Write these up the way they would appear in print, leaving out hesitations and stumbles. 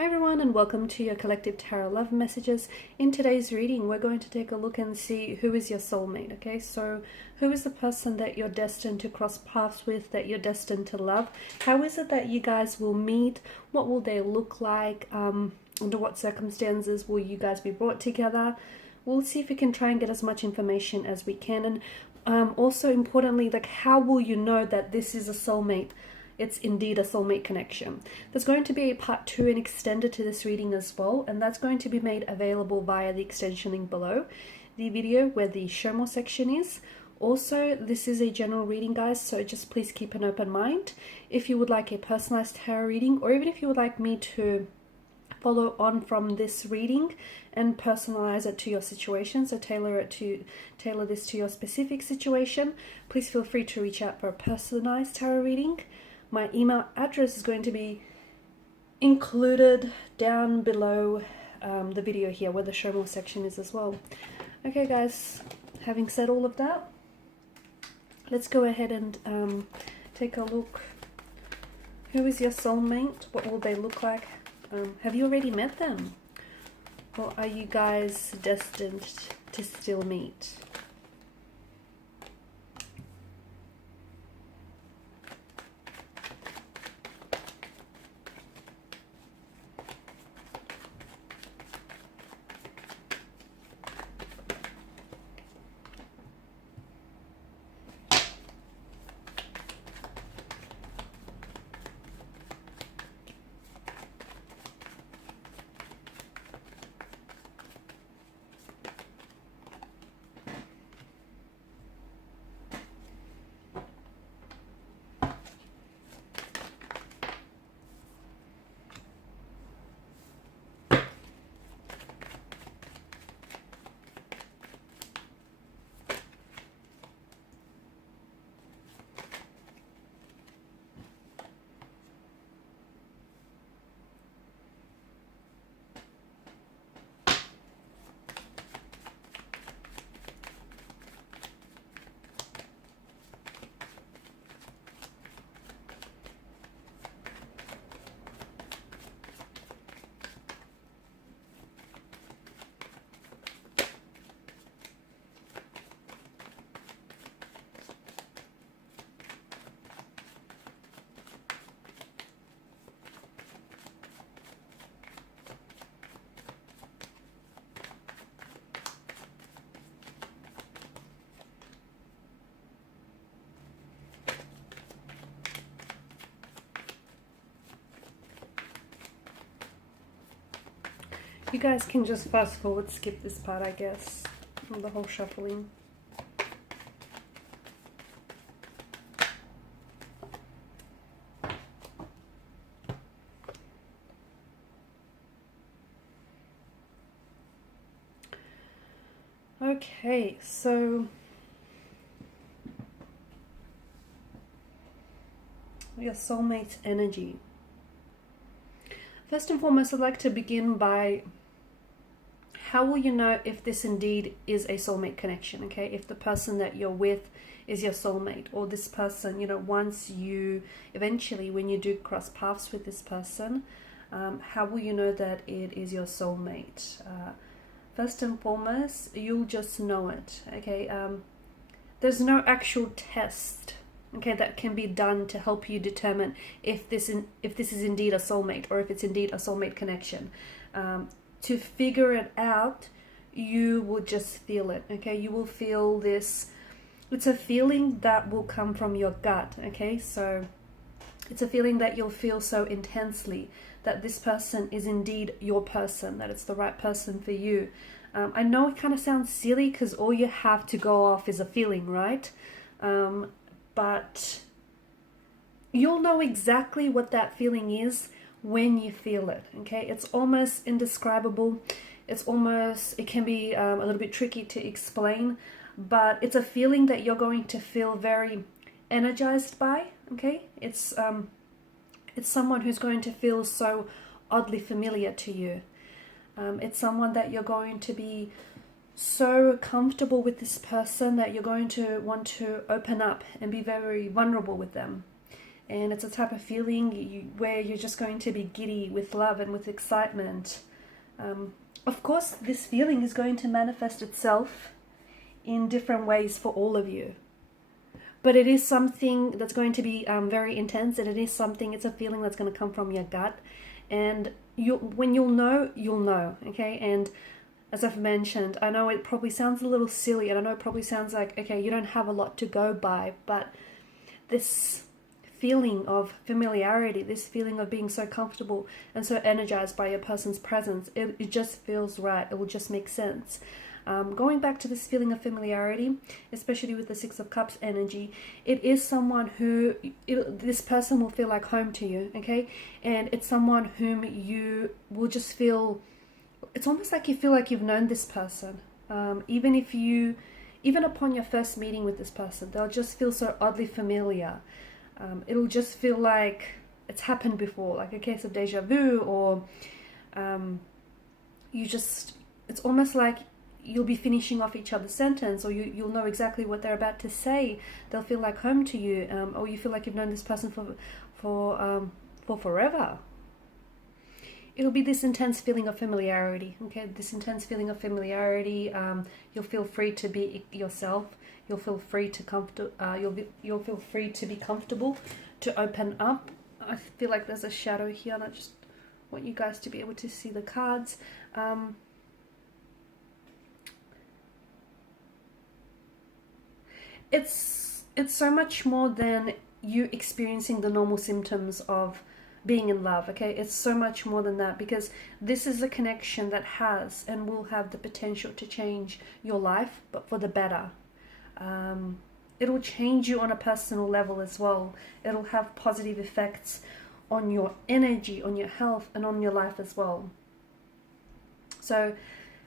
Hi everyone, and welcome to your collective tarot love messages. In today's reading, we're going to take a look and see who is your soulmate. Okay, so who is the person that you're destined to cross paths with, that you're destined to love? How is it that you guys will meet? What will they look like? Under what circumstances will you guys be brought together? We'll see if we can try and get as much information as we can. And also importantly, like, how will you know that this is a soulmate? It's indeed a soulmate connection. There's going to be a part 2 and extended to this reading as well, and that's going to be made available via the extension link below the video where the show more section is. Also, this is a general reading, guys, so just please keep an open mind. If you would like a personalized tarot reading, or even if you would like me to follow on from this reading and personalize it to your situation, so tailor this to your specific situation, please feel free to reach out for a personalized tarot reading. My email address is going to be included down below the video here where the show more section is as well. Okay guys, having said all of that, let's go ahead and take a look. Who is your soulmate? What will they look like? Have you already met them? Or are you guys destined to still meet? You guys can just fast forward, skip this part, I guess, the whole shuffling. Okay, so your soulmate energy. First and foremost, I'd like to begin by, how will you know if this indeed is a soulmate connection, okay? If the person that you're with is your soulmate, or this person, you know, once you, eventually when you do cross paths with this person, how will you know that it is your soulmate? First and foremost, you'll just know it, okay? There's no actual test, okay, that can be done to help you determine if this is indeed a soulmate, or if it's indeed a soulmate connection. To figure it out, you will just feel it, okay? You will feel this. It's a feeling that will come from your gut, okay? So it's a feeling that you'll feel so intensely that this person is indeed your person, that it's the right person for you. I know it kind of sounds silly because all you have to go off is a feeling, right? But you'll know exactly what that feeling is when you feel it, okay? It's almost indescribable. It can be a little bit tricky to explain, but it's a feeling that you're going to feel very energized by, okay? It's someone who's going to feel so oddly familiar to you. It's someone that you're going to be so comfortable with this person that you're going to want to open up and be very vulnerable with them. And it's a type of feeling where you're just going to be giddy with love and with excitement. Of course, this feeling is going to manifest itself in different ways for all of you. But it is something that's going to be very intense, and it's a feeling that's going to come from your gut. And when you'll know, okay? And as I've mentioned, I know it probably sounds a little silly, and I know it probably sounds like, okay, you don't have a lot to go by, but this feeling of familiarity, this feeling of being so comfortable and so energized by your person's presence, it just feels right. It will just make sense. Going back to this feeling of familiarity, especially with the Six of Cups energy, it is someone who, this person will feel like home to you, okay? And it's someone whom you will just feel, it's almost like you feel like you've known this person. Even upon your first meeting with this person, they'll just feel so oddly familiar. It'll just feel like it's happened before, like a case of deja vu, or it's almost like you'll be finishing off each other's sentence, or you'll know exactly what they're about to say. They'll feel like home to you, or you feel like you've known this person for forever. It'll be this intense feeling of familiarity, okay? This intense feeling of familiarity. You'll feel free to be yourself. You'll feel free to you'll feel free to be comfortable, to open up. I feel like there's a shadow here, and I just want you guys to be able to see the cards. It's so much more than you experiencing the normal symptoms of being in love, okay? It's so much more than that, because this is a connection that has and will have the potential to change your life, but for the better. It'll change you on a personal level as well. It'll have positive effects on your energy, on your health, and on your life as well. So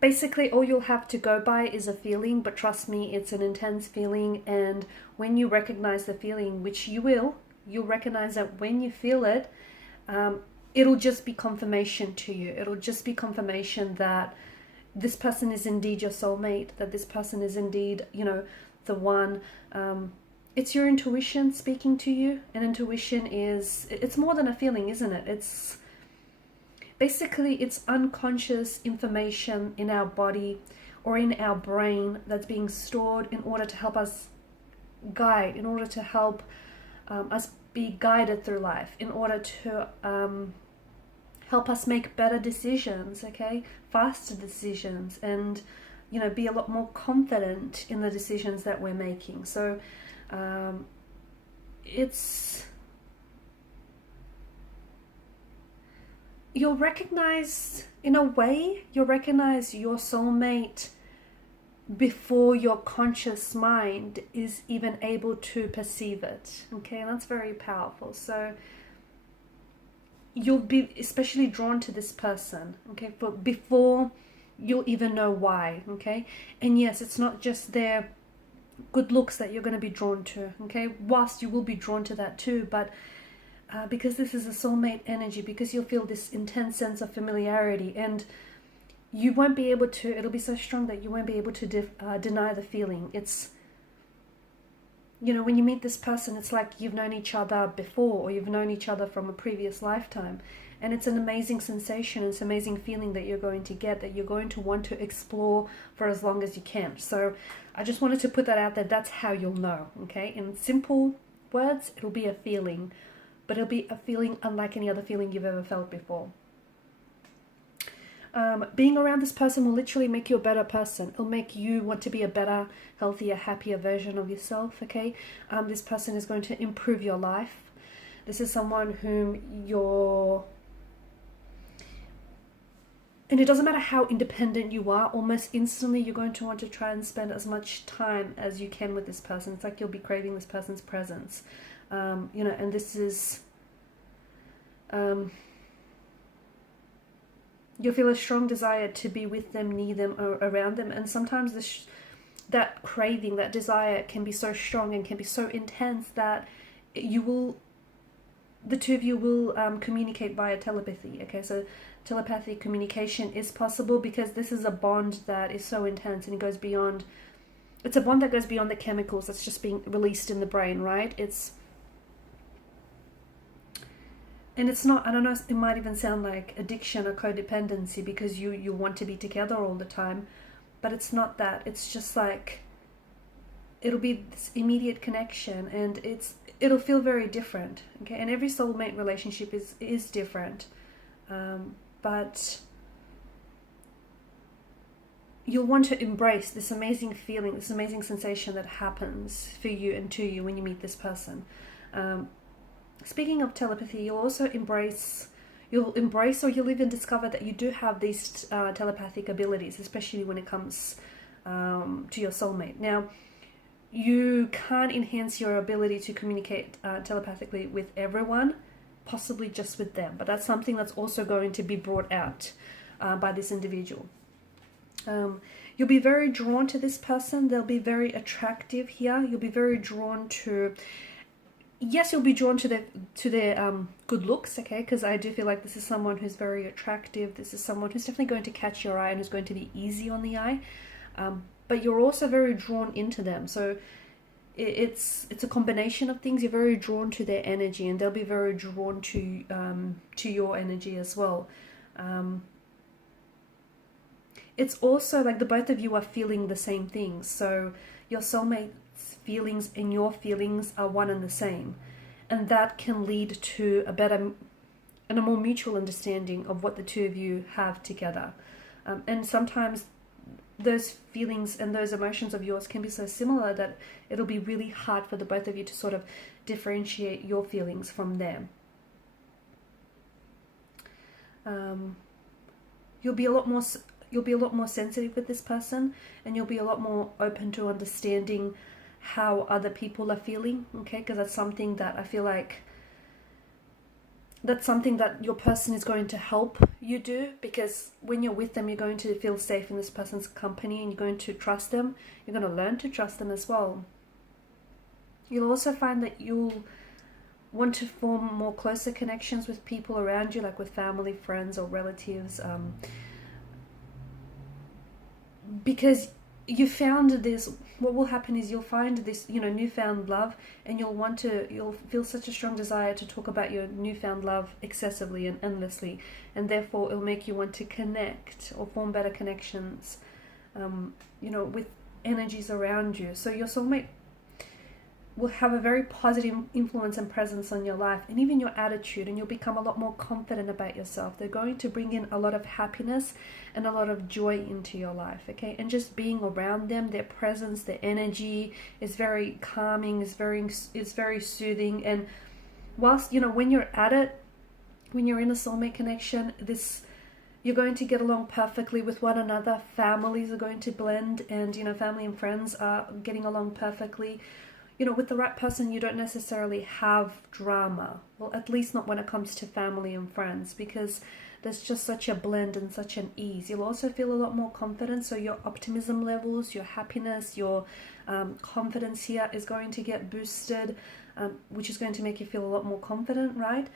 basically, all you'll have to go by is a feeling, but trust me, it's an intense feeling. And when you recognize the feeling, which you'll recognize that when you feel it, it'll just be confirmation to you. It'll just be confirmation that this person is indeed your soulmate, that this person is indeed, the one. It's your intuition speaking to you. And intuition it's more than a feeling, isn't it? It's basically, it's unconscious information in our body or in our brain that's being stored in order to help us guide, in order to help us be guided through life, in order to help us make better decisions, okay? Faster decisions, and be a lot more confident in the decisions that we're making. So you'll recognize, in a way, you'll recognize your soulmate before your conscious mind is even able to perceive it, okay? And that's very powerful. So you'll be especially drawn to this person, okay, before you'll even know why, okay? And yes, it's not just their good looks that you're going to be drawn to, okay? Whilst you will be drawn to that too, but because this is a soulmate energy, because you'll feel this intense sense of familiarity, and you won't be able to, it'll be so strong that you won't be able to deny the feeling. It's, when you meet this person, it's like you've known each other before, or you've known each other from a previous lifetime. And it's an amazing sensation, it's an amazing feeling that you're going to get, that you're going to want to explore for as long as you can. So I just wanted to put that out there. That's how you'll know, okay? In simple words, it'll be a feeling, but it'll be a feeling unlike any other feeling you've ever felt before. Being around this person will literally make you a better person. It'll make you want to be a better, healthier, happier version of yourself, okay? This person is going to improve your life. This is someone whom and it doesn't matter how independent you are, almost instantly you're going to want to try and spend as much time as you can with this person. It's like you'll be craving this person's presence. And this is... you'll feel a strong desire to be with them, near them, or around them. And sometimes that craving, that desire can be so strong and can be so intense that the two of you will communicate via telepathy. Okay, so telepathic communication is possible because this is a bond that is so intense, and it goes beyond... It's a bond that goes beyond the chemicals that's just being released in the brain, right? and it's not, I don't know, it might even sound like addiction or codependency because you want to be together all the time, but it's not that. It's just like, it'll be this immediate connection, and it'll feel very different, okay? And every soulmate relationship is different, but you'll want to embrace this amazing feeling, this amazing sensation that happens for you and to you when you meet this person. Speaking of telepathy, you'll embrace or you'll even discover that you do have these telepathic abilities, especially when it comes to your soulmate. Now, you can't enhance your ability to communicate telepathically with everyone, possibly just with them, but that's something that's also going to be brought out by this individual. You'll be very drawn to this person. They'll be very attractive here. You'll be very drawn to, yes, you'll be drawn to their good looks, okay? Because I do feel like this is someone who's very attractive. This is someone who's definitely going to catch your eye and who's going to be easy on the eye. But you're also very drawn into them. So it's a combination of things. You're very drawn to their energy, and they'll be very drawn to your energy as well. It's also like the both of you are feeling the same things. So your soulmate's feelings and your feelings are one and the same. And that can lead to a better and a more mutual understanding of what the two of you have together. And sometimes those feelings and those emotions of yours can be so similar that it'll be really hard for the both of you to sort of differentiate your feelings from them. You'll be a lot more sensitive with this person, and you'll be a lot more open to understanding how other people are feeling, okay? Because that's something that I feel like that's something that your person is going to help you do, because when you're with them, you're going to feel safe in this person's company, and you're going to trust them. You're going to learn to trust them as well. You'll also find that you'll want to form more closer connections with people around you, like with family, friends, or relatives, because you found this. What will happen is you'll find this, newfound love, and you'll feel such a strong desire to talk about your newfound love excessively and endlessly, and therefore it'll make you want to connect or form better connections, with energies around you. So your soulmate will have a very positive influence and presence on your life, and even your attitude, and you'll become a lot more confident about yourself. They're going to bring in a lot of happiness and a lot of joy into your life, okay? And just being around them, their presence, their energy is very calming, is very soothing. And whilst, when you're at it, when you're in a soulmate connection, you're going to get along perfectly with one another. Families are going to blend, and, family and friends are getting along perfectly. With the right person, you don't necessarily have drama. Well, at least not when it comes to family and friends, because there's just such a blend and such an ease. You'll also feel a lot more confident, so your optimism levels, your happiness, your confidence here is going to get boosted, which is going to make you feel a lot more confident, right?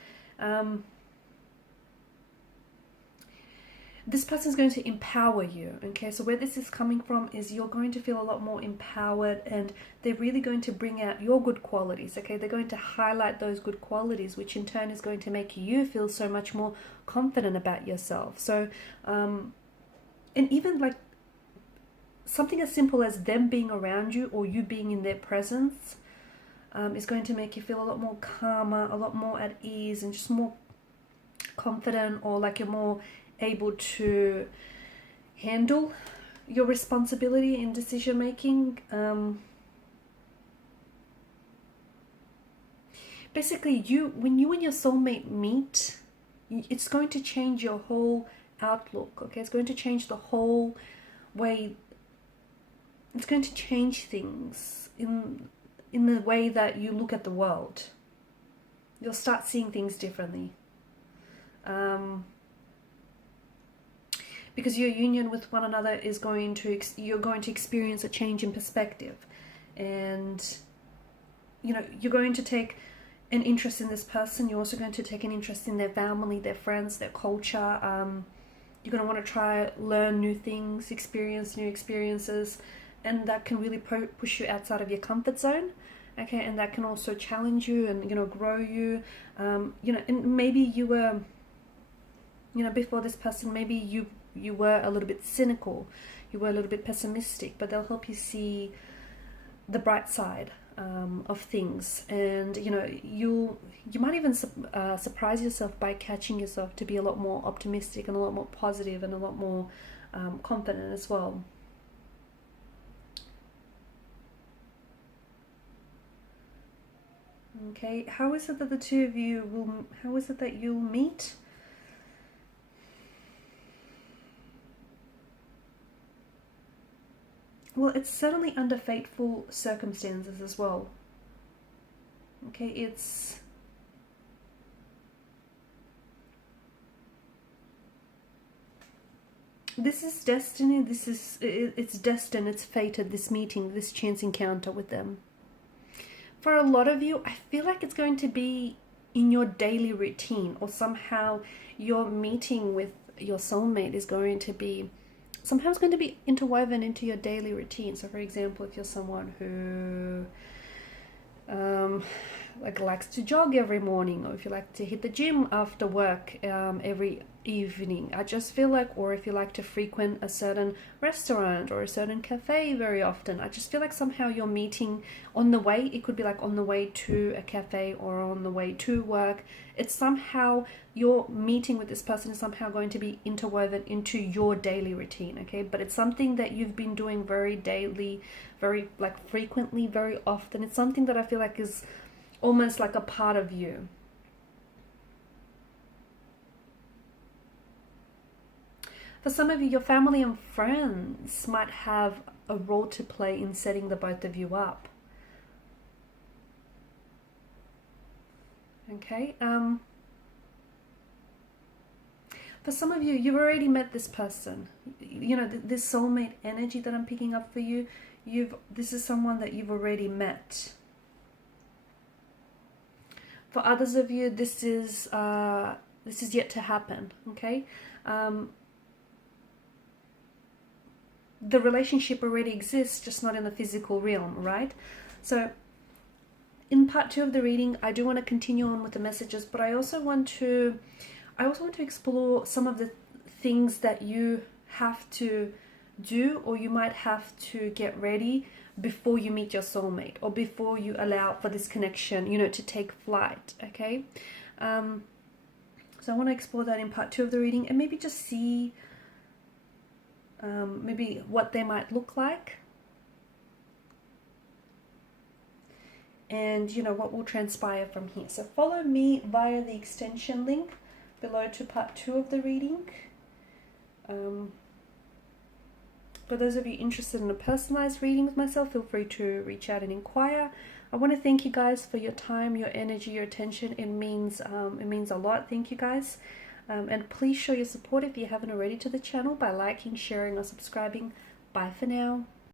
This person is going to empower you, okay? So where this is coming from is you're going to feel a lot more empowered, and they're really going to bring out your good qualities, okay? They're going to highlight those good qualities, which in turn is going to make you feel so much more confident about yourself. So, and even like something as simple as them being around you or you being in their presence is going to make you feel a lot more calmer, a lot more at ease, and just more confident, or like you're more able to handle your responsibility in decision making. Basically, when you and your soulmate meet, it's going to change your whole outlook, okay? It's going to change the whole way. It's going to change things in the way that you look at the world. You'll start seeing things differently. Because your union with one another is you're going to experience a change in perspective, and you're going to take an interest in this person. You're also going to take an interest in their family, their friends, their culture. You're going to want to learn new things, experience new experiences, and that can really push you outside of your comfort zone. okay, and that can also challenge you and, you know, grow you. You know, and maybe you were, you know, before this person, maybe you were a little bit cynical, you were a little bit pessimistic, but they'll help you see the bright side of things. And, you know, you might even surprise yourself by catching yourself to be a lot more optimistic and a lot more positive and a lot more confident as well. Okay, how is it that the two of you will, how is it that you'll meet? Well, it's certainly under fateful circumstances as well. Okay, this is destiny, it's destined, it's fated, this meeting, this chance encounter with them. For a lot of you, I feel like it's going to be in your daily routine, or somehow your meeting with your soulmate is going to be sometimes going to be interwoven into your daily routine. So for example, if you're someone who like likes to jog every morning, or if you like to hit the gym after work every evening, I just feel like, or if you like to frequent a certain restaurant or a certain cafe very often, I just feel like somehow you're meeting on the way. It could be like on the way to a cafe or on the way to work. It's somehow your meeting with this person is somehow going to be interwoven into your daily routine, okay? But it's something that you've been doing very daily, very like frequently, very often. It's something that I feel like is almost like a part of you. For some of you, your family and friends might have a role to play in setting the both of you up. Okay. For some of you, you've already met this person. You know, this soulmate energy that I'm picking up for you, this is someone that you've already met. For others of you, this is yet to happen. Okay. The relationship already exists, just not in the physical realm, right? So in part 2 of the reading, I do want to continue on with the messages, but I also want to explore some of the things that you have to do, or you might have to get ready before you meet your soulmate, or before you allow for this connection, you know, to take flight. Okay. So I want to explore that in part 2 of the reading, and maybe just see maybe what they might look like, and you know what will transpire from here. So follow me via the extension link below to part 2 of the reading. For those of you interested in a personalized reading with myself, feel free to reach out and inquire. I want to thank you guys for your time, your energy, your attention. It means a lot. Thank you guys. And please show your support if you haven't already to the channel by liking, sharing, or subscribing. Bye for now.